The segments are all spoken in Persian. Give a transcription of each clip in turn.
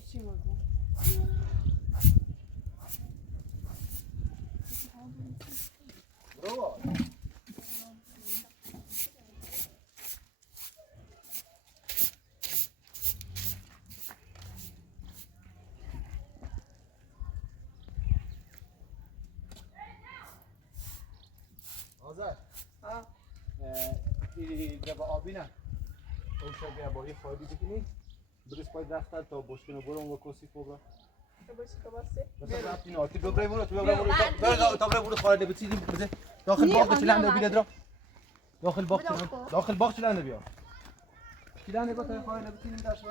چی بگو؟ برو آزاد ها اینجا با آبی نه اون شب بیا با یه خواهی بکنی برس باید رفتن تا بشکنه برو اون کسی خوبه مثلا رفتی ناتی ببره برو تو ببره تا بره برو خواهی بچینیم بده داخل باغ چلنده بیله درا داخل باغ چلنده بیا چلنده گفت خواهی بچینیم داشت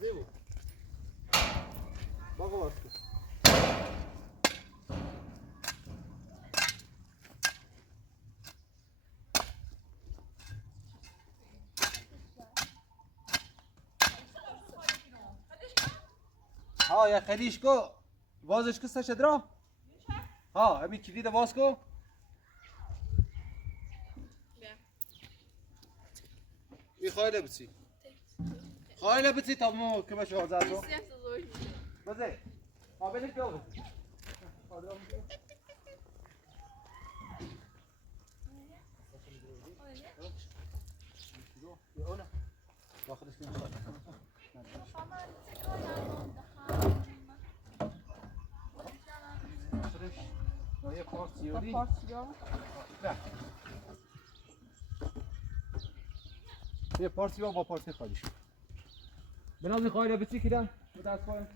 دیو باغ واسه ها یا خلیش کو وازش کسا شدرا ها ابی کلید واز کو ای خواهی بچی خواهی بچی تا مو که باشه آزاد رو بزه قابلش بیا بزی داخلش بیان یه پارسیوری نه یه پارسی با پارسی خالیش بناز خواهی را بچی کدن به دست پایم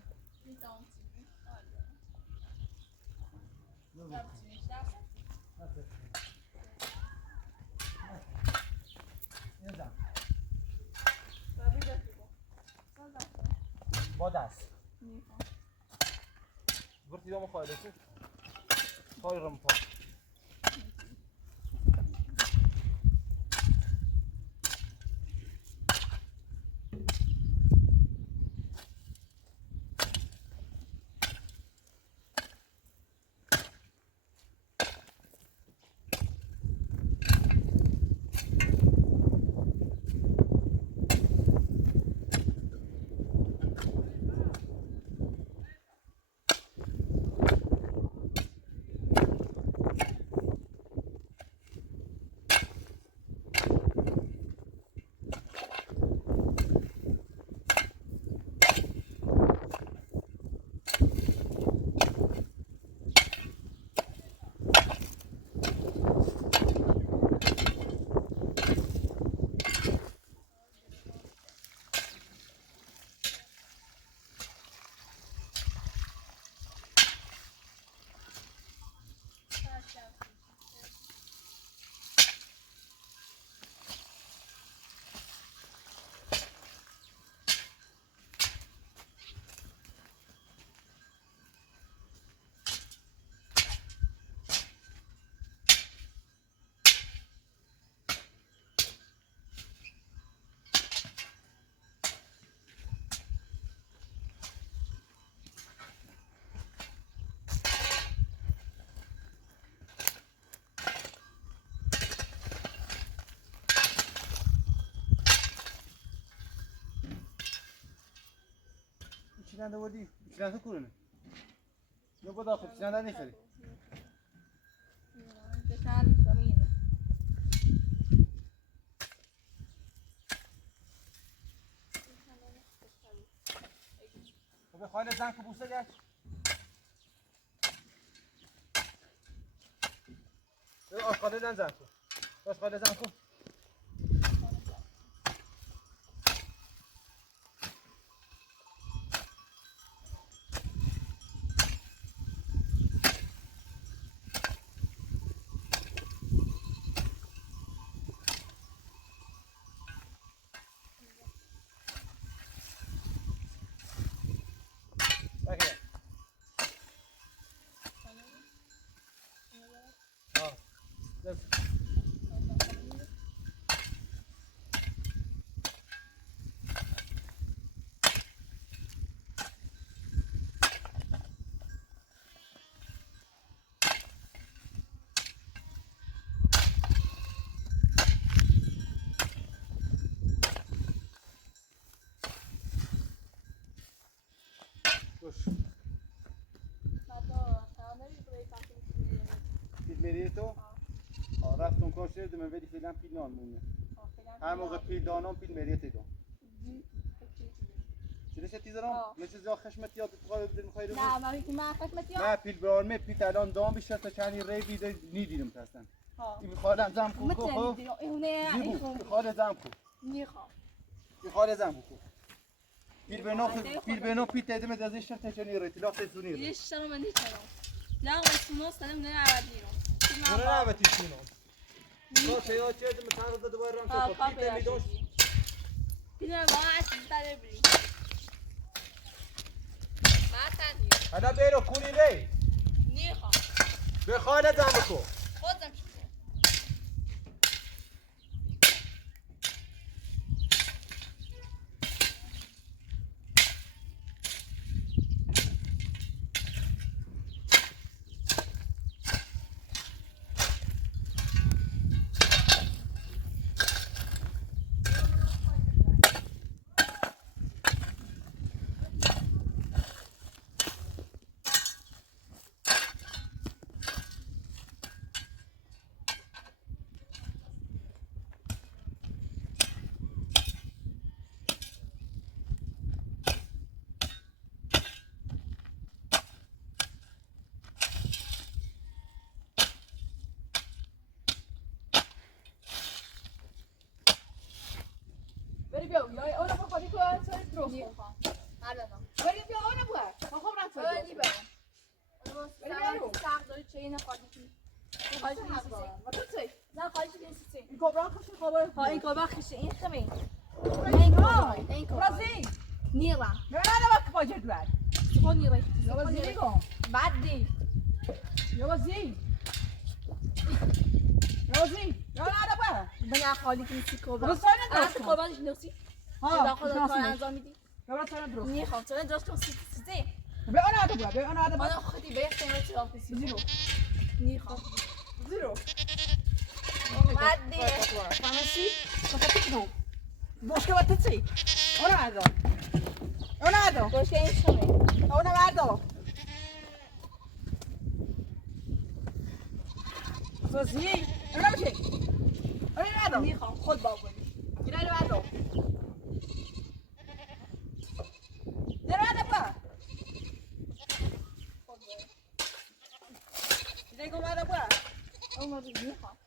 با دست برتی با خواهی را خواهی را مپا چیلنده بودی؟ چیلنده کورونه؟ یا با داخل چیلنده نیخری؟ خب خواهی زن که بوسته گشت؟ آشقاله زن کن آشقاله زن کن خوش بابا تمامی برای تاکید پیل میری تو؟ رفتم کار شده من ولی فعلا پیل نان مونه هر موقع پیل دانم پیل میری تیدم چیزی چه تیزرم؟ یه چیزی خشمتی یا میخوای رو؟ نه من خشمتی ها؟ نه پیل برارمه پیل الان دام بیشتر تا چندی ری بیده نیدیدم تستن این خالم زم کو خب زیبو خال زم کو میخوام خال زم کو پیل بنو پیل تیدم از ازش تا چندی ری تلاف تسونی یه شرم من نیچرم نه واسه سلام نه عوض نیرم نه عوض تیشونم تو یا چه دم تنها دوباره رنگ تو پیل میدوش پیل ما اصلا داره بری حالا بیرو کونی ری نیخوام به خال زم کو خودم شد بیا یا اون رو خالی کن سر درست نیخوام الان بری بیا اون رو با خب رفت آره برم برو ساق داری چه اینو خالی کنی خالی کنی چی نه خالی کنی این کبرا خوش خبر ها این کبا خیشه این خمین این کبرا زی نیرم نه نه وقت باجت بعد خون نیرم یا زی میگم بعد دی یا زی یا نه با بنا خالی کنی سی کبا درست نه درست کبا نوسی ها خدا کار انجام میدی یا سر درست نیخوام چرا درست کن سی به اون آدم من خودی به اختیار چه آفیسی زیرو نیخوام زیرو بعد دی فهمیدی تو باشه وقت چی اون باشه این خمین اون مردا زی اون میشه اون مردا نیخوام خود بابا گیرای مردا دیگه اومده با اون رو نیخوام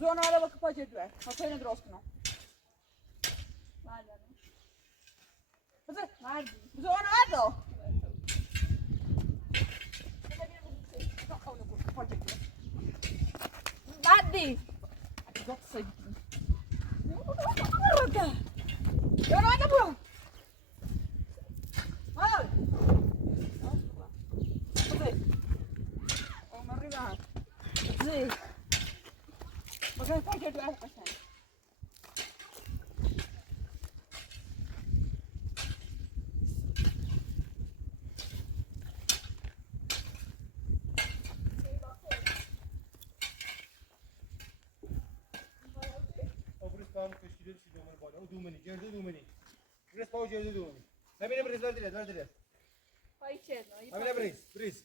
زون آره با کپاچه دوه حسین درست کنم مردی زون آره بعدی یا نه برو زي بغيت فاجأ دعاء قسم Obristan köşküleri çiziyor bana böyle. O dumeni, geride dumeni. Bres pau geride dumeni. Ne bileyim bres ver dire. پای چه Ne bileyim bres.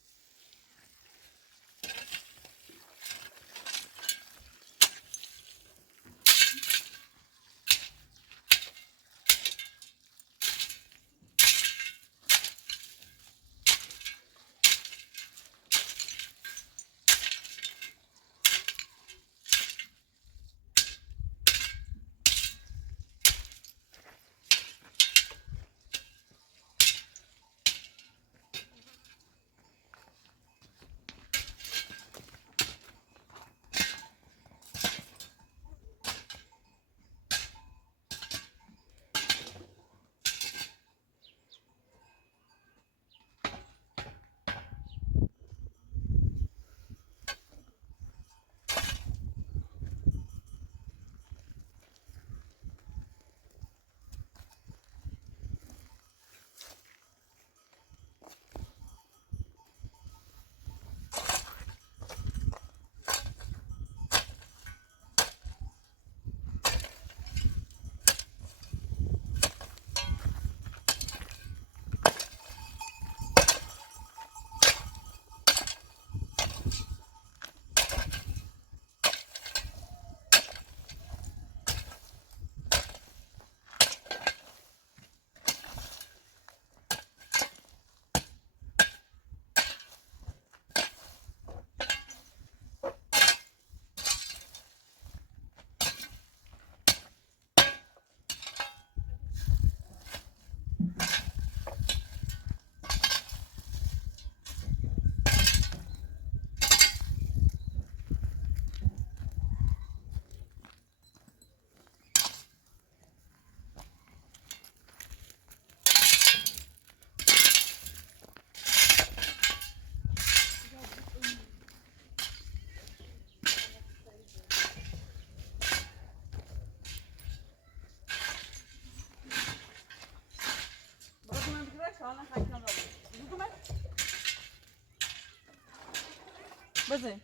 بزن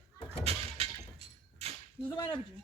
لزوم أنا بجي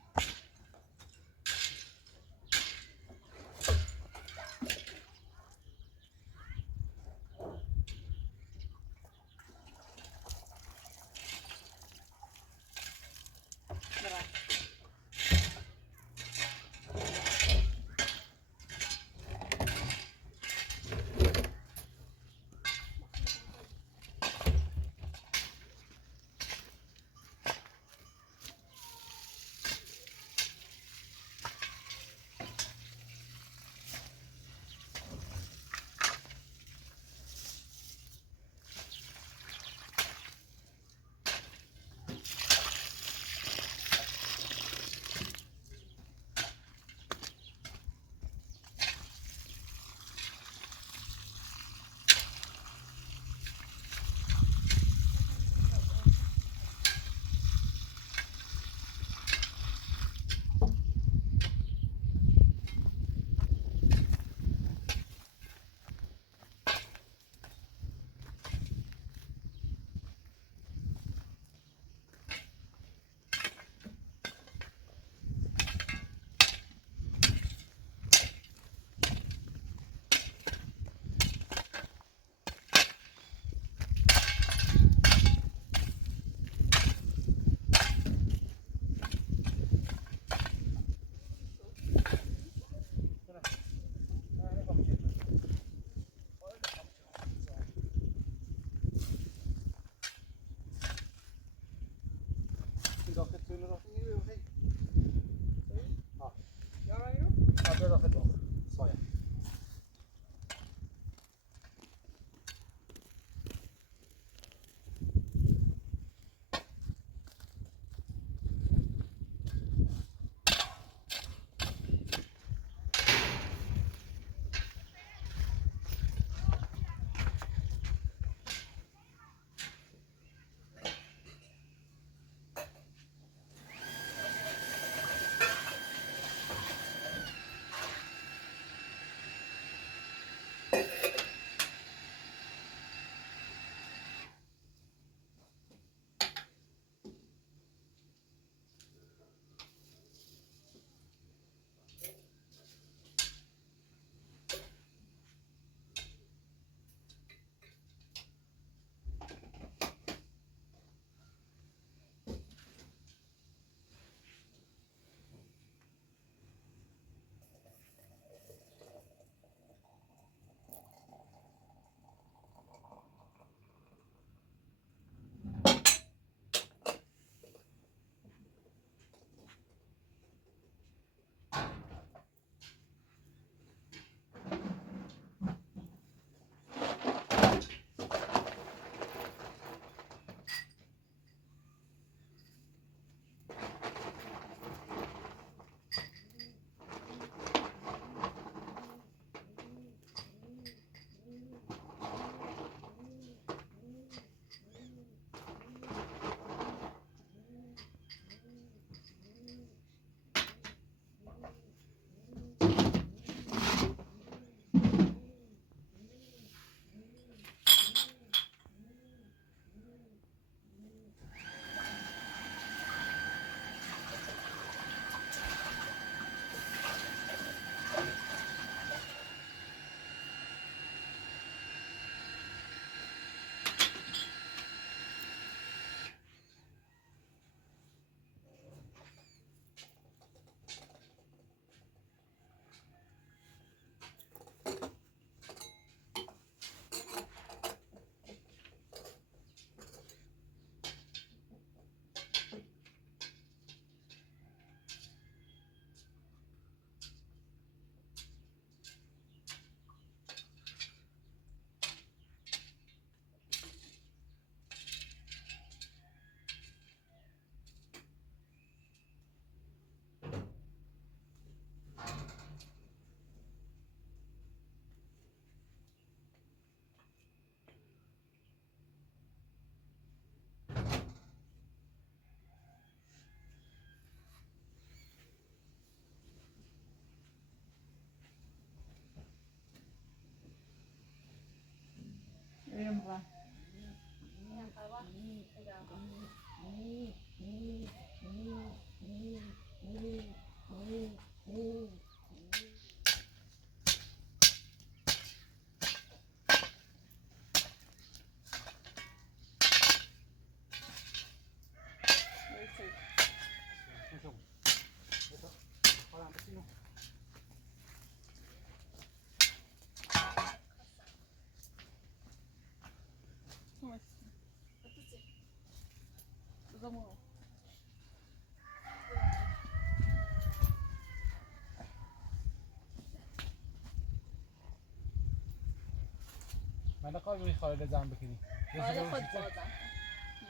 من نخواهی خالد زن بکنی حالا خود بازم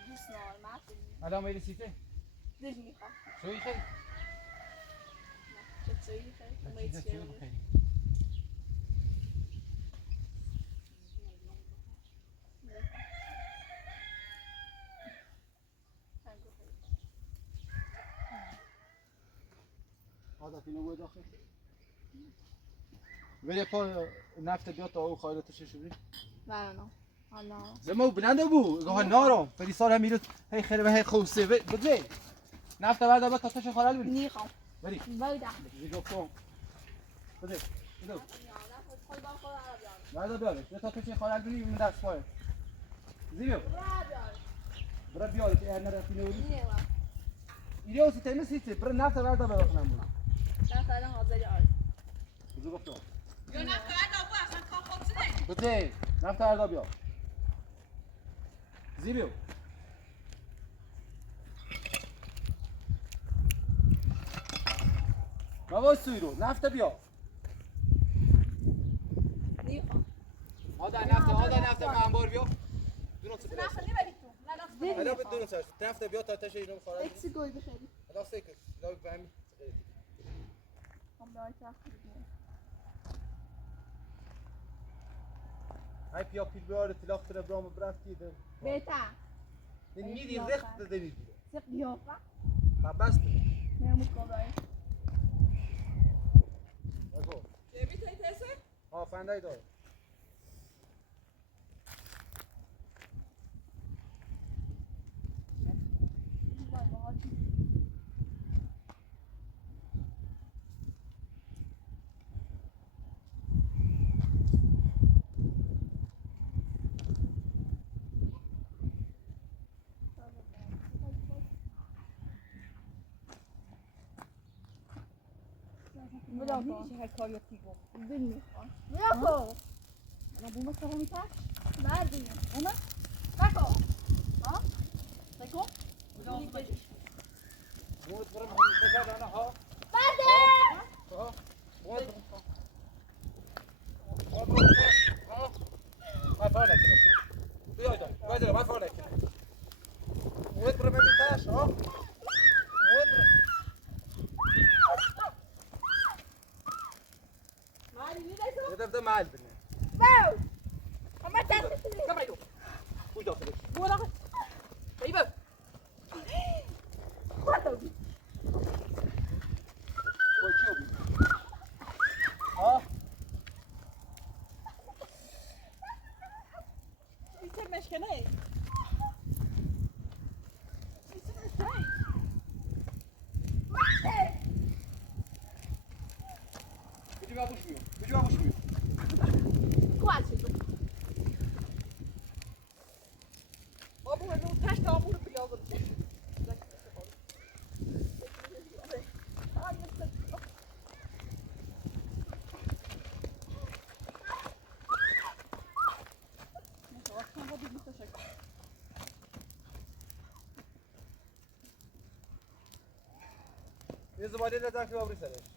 دوست نارمت الان میری سیته دل میخوام شوی خیلی چطوری خیلی چیزه چی بخیری هذا في نوع داخل ولی پا نفت بیاد تا او خالد تشه شوی نه حالا زمو بلنده بو گاه نارم فری سال هم میرد هی خیلی به هی خوسته بده نفت بعد تا تشه خالد بری میخوام بری بایدم دیگه کن بده بده خود با خود بعد بیاره تا تشه خالد بری من دست پای زیو برا بیاره که هر نرفتی نوری ایده اوسی تیمه سیته برا نفت بعد بخونم بود نفت الان حاضری آره بزو گفتم یا نفت بعد آبو اصلا کار خود زنه بده نفت هر بیا زیو بابا سویرو نفت بیا میخوام آدا نفت انبار بیا دونو چه نفت نبری تو نه نفت حالا بدون سرش نفت بیا تا تشه اینو خالد اکسی گوی بخیری حالا سیکل لا فهمی هم باید تخت های پیا پیل بیاره تلاخ تر برام برفتی ده بهتر این میدی رخت ده میدی سه قیافه ما بس نمود کابایی بگو جبی تایی تسه ها فندای دار بودم میشه هر کاری اتی گفت دل میخوام نکن انا بوم سوم میتاش مردی اونا نکن ها نکن موت برام هم انا ها مرده ها موت ها ما فعلك بيا ده ما فعلك موت برام تاش ها موت مالي ليه ليس ده معل بني باو اما تنسي كم رايدو وش داخل هو داخل طيب خودم وشو ها يصير مشكله يصير مشكله بيجي ابوش ميو کواچه بابو هنو تاش تابو رو بیاور یه زباله لذت که آبری سرش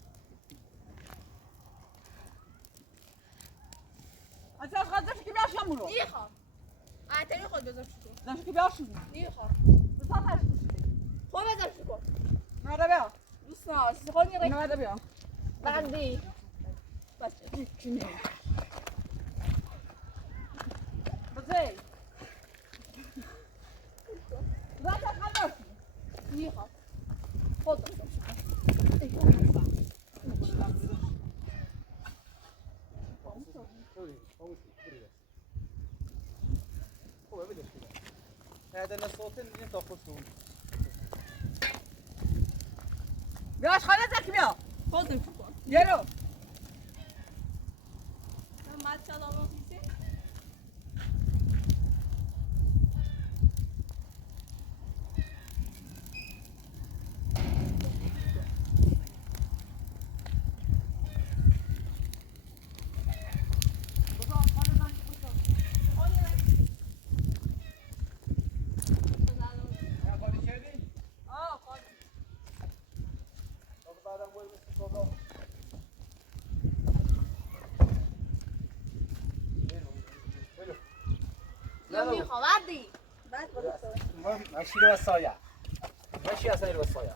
انت از غذاش که بیاش همونو میخوام آتری خود بذار شکر داشت که بیاش میخوام بسام هست خود بذار شکر نه بیا دوست نداری خود میگه نه بیا بندی بچه چی بزی زاده خلاص میخوام خود بذار شکر خوبه بدش کده هذا الصوتين اللي انت خصهم بیاش خلاص کی بیا خود شکر یارو من بچه دارم سیسی میخوام وردی ماشي رو سایه ماشي اصلا رو سایه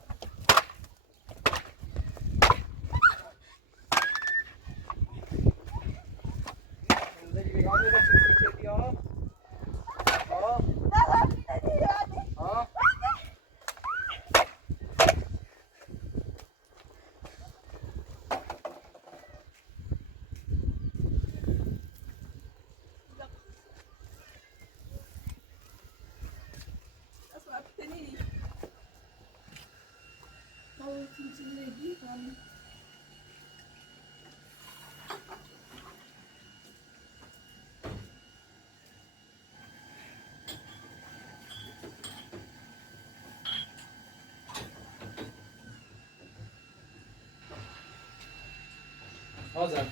حاضر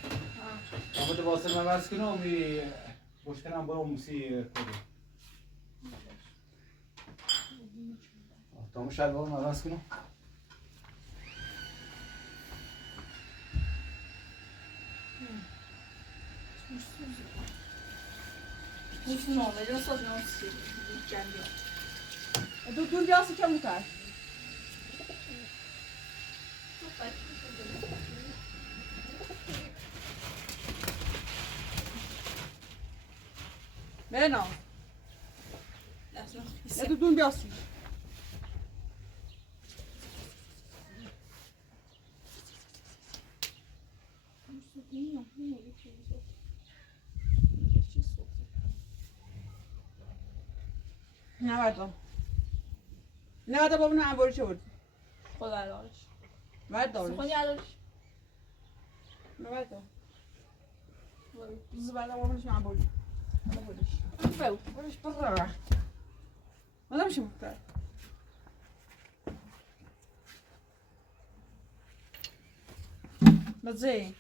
اما تو واسه من بس کنم می مشکنم برو موسی کدو تا مو شلوار من بس کنم دور بیاستی که میکرد بهناز دور بیاستی نوردم نوردم بابا انباری چه بردی خدا دارش ورد دارش سخونی دارش نوردم زباله بابا نشون انباری بو برش برا مادام شو مختار بزي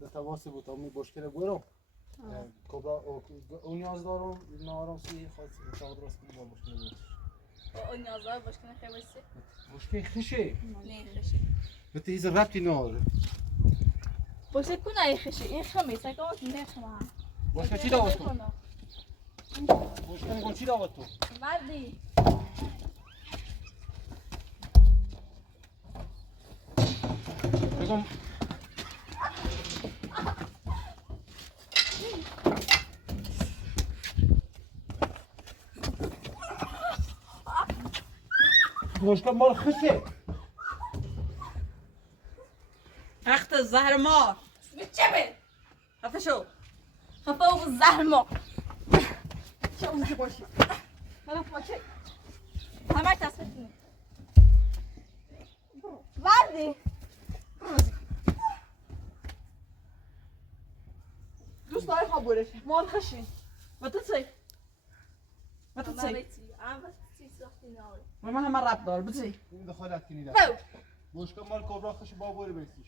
ده تواسی بود امی بشکره برو کبرا اون نیاز دارم نارم سی خواست شاید راست کنی با بشکره برو اون نیازدار باش کنه خیلی بایسته بشکره خشه نه خشی بته ایز ربطی ناره باشه کنه ای خشی این خمی سکامت نه خمه بشکره چی داوت تو؟ بشکره میگم چی داوت تو؟ وردی بگم بشکره مال خشه اخت زهر مار چه به خفه شو خفه او زهر ما چه اونجا باشی منم پاچه همه تصفیه کنی وردی دوست داری خواب برش مال خشی و تو چی؟ و تو چی؟ و من همه رب دار بچی این دخالت کنی بو بشکره مال کبرا خشه با بوری بیستیش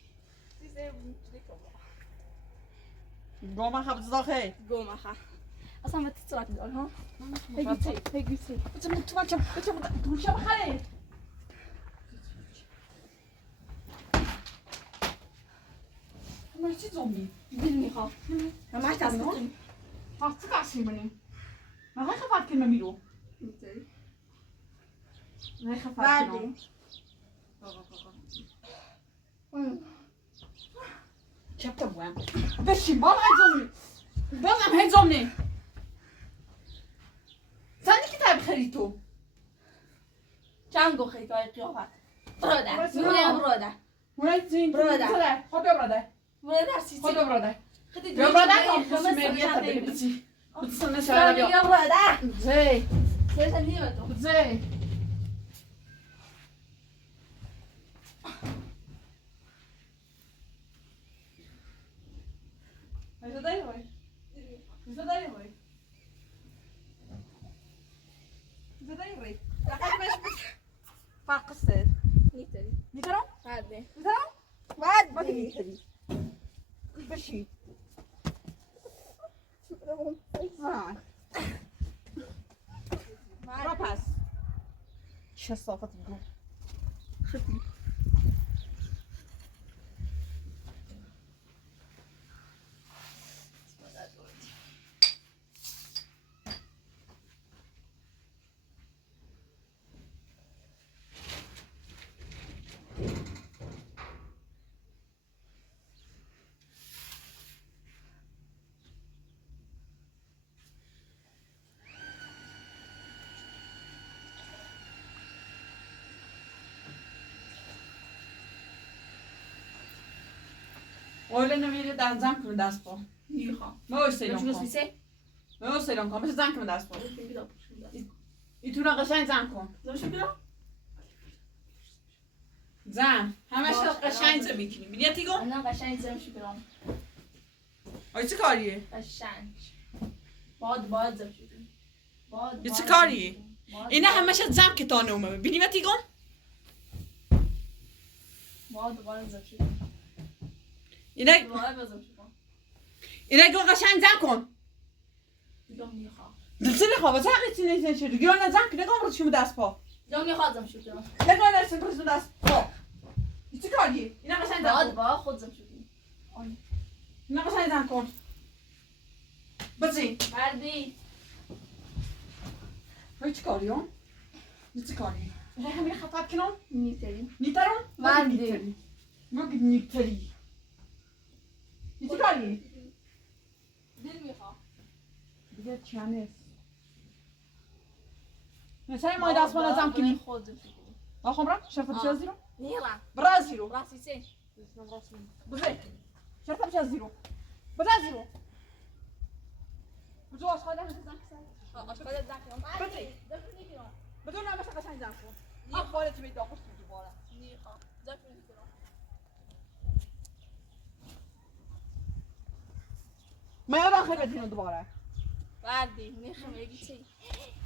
گو من خبز داخل گو مخه اصلا به تو صورت دار ها هگی تی بچه من تو بچه بخره من چی زومی؟ بیل میخوام همه تصفیه کنی هستی قصی منیم من های خفت کنم میرو نه خفت کنم چپتا بویم بشین بالا هیزومی بازم هیزومی سندی که تایب خرید تو چند گو خیلی های قیافت براده میمونه براده مونای زین براده خود براده براده سی خود براده خیلی یا براده که خمس مریت بگی بچی بچی نشاره بیا یا براده زی سرش نیمه تو زی Is dat hoor? Is dat hoor? Is dat hoor? Ja, ga je eens pakken stel. نیست داری Niet erom? برده Niet erom? برده Wat niet erom? Beshi. Ah. Rapas. چه صافت گو خفي. Olha na minha das zank me das po. Niha. Mooi se Już non mi se? Mooi se non kom. Zank me das po. I tu nog zijn zank kon. Zawsze gra? زن همش قشنگ میکنی بینی تیگو؟ الان قشنگ زمشو برام. آی چه کاریه؟ قشنگ. باید زمشو برام. یه چه کاریه؟ اینه همش زم که تا نومه بینی تیگو؟ باید زمشو برام. اینه گو قشنگ زن کن. دیگه میخوام. دلسه خواه چه حقیقی نیزن شده گیران زن که نگام رو شما دست پا دیگه میخواد زمشو برام. نگام نرسه برسون دست پا یه چه کاریه؟ اینه قشنگ زن کن باید خود زمشو برام. اینه قشنگ زن کن بزین مردی. های چه کاری هم؟ یه چه کاری؟ های همین خطاب کنم؟ نیتریم. نیترم؟ مردی. مگه نیتری یه چه کاری؟ دل میخوام. دیگه چیانه مثلا ما دست ما نزم کنی خود زمشو برام. آخم را؟ شرفت بشه از زیرو؟ نیرم. برا زیرو راستی سه. بزه شرفت بشه از زیرو بزه از زیرو بزه آشخاله همه زن کسن آشقاله زن کنم. بزه نمیکنم. بدون نمیشه قشنگ زن کن آخباره تو بیده آخوش تو دوباره نیخوام. نمیکنم. من یادم خیلی بدینو دوباره مردی. نیخوام یکی چی؟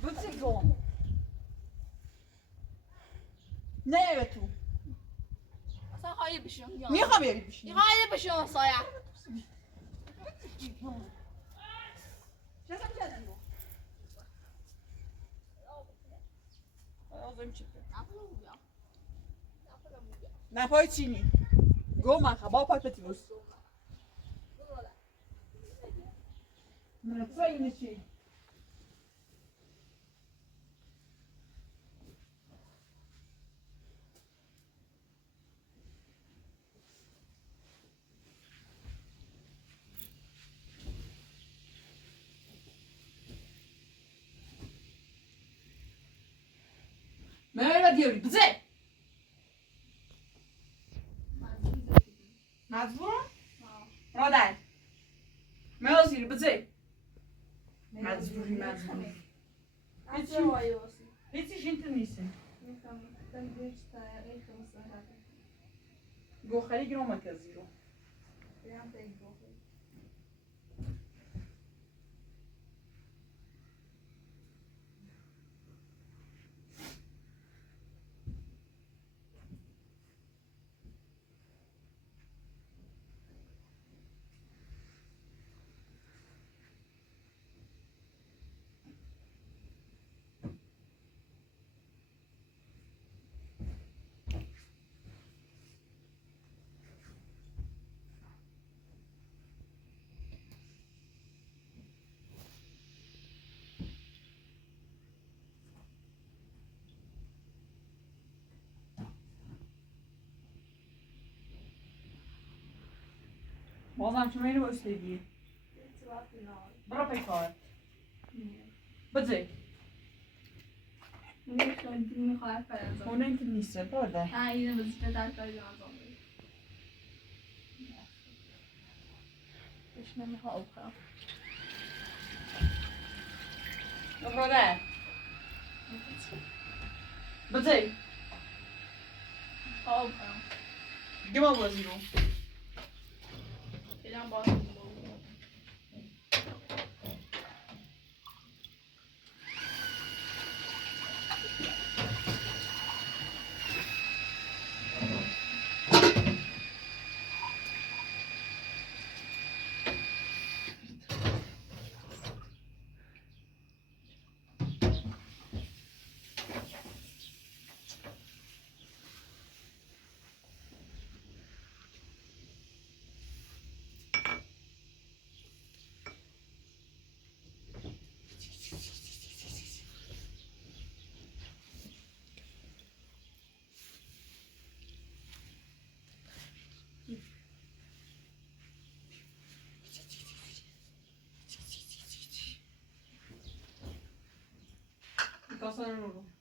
بزه کن نه به تو اصلا خواهی بشیم. میخوام یه بشین خواهی بشیم سایه. شرفت بشه از زیرو آزم چی نه پای چینی گو من خبا پای پتیوس نه پای اینه چی دیوری بزه مزبور؟ رادر مزبوری بزه مزبوری هیچیش اینتر نیسته گوخری گرام مرکزی رو بازم شما اینو بستگی برا پیکار بزه میخواد فرنزا اونه اینتر نیسته برده نه اینه وظیفه در کاری انجام بده بهش نمیخواد بخورم برده بزه خواب بخورم گما بازی رو فعلا باید کاسه نمی‌رم.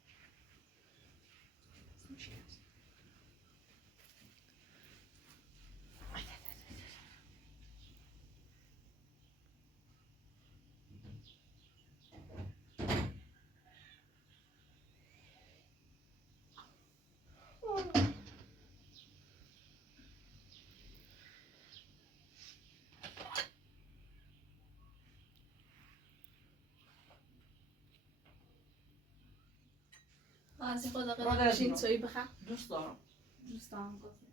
از این خدا مادر قدر چین جون. توی بخواه دوست دارم. دوستان گفتم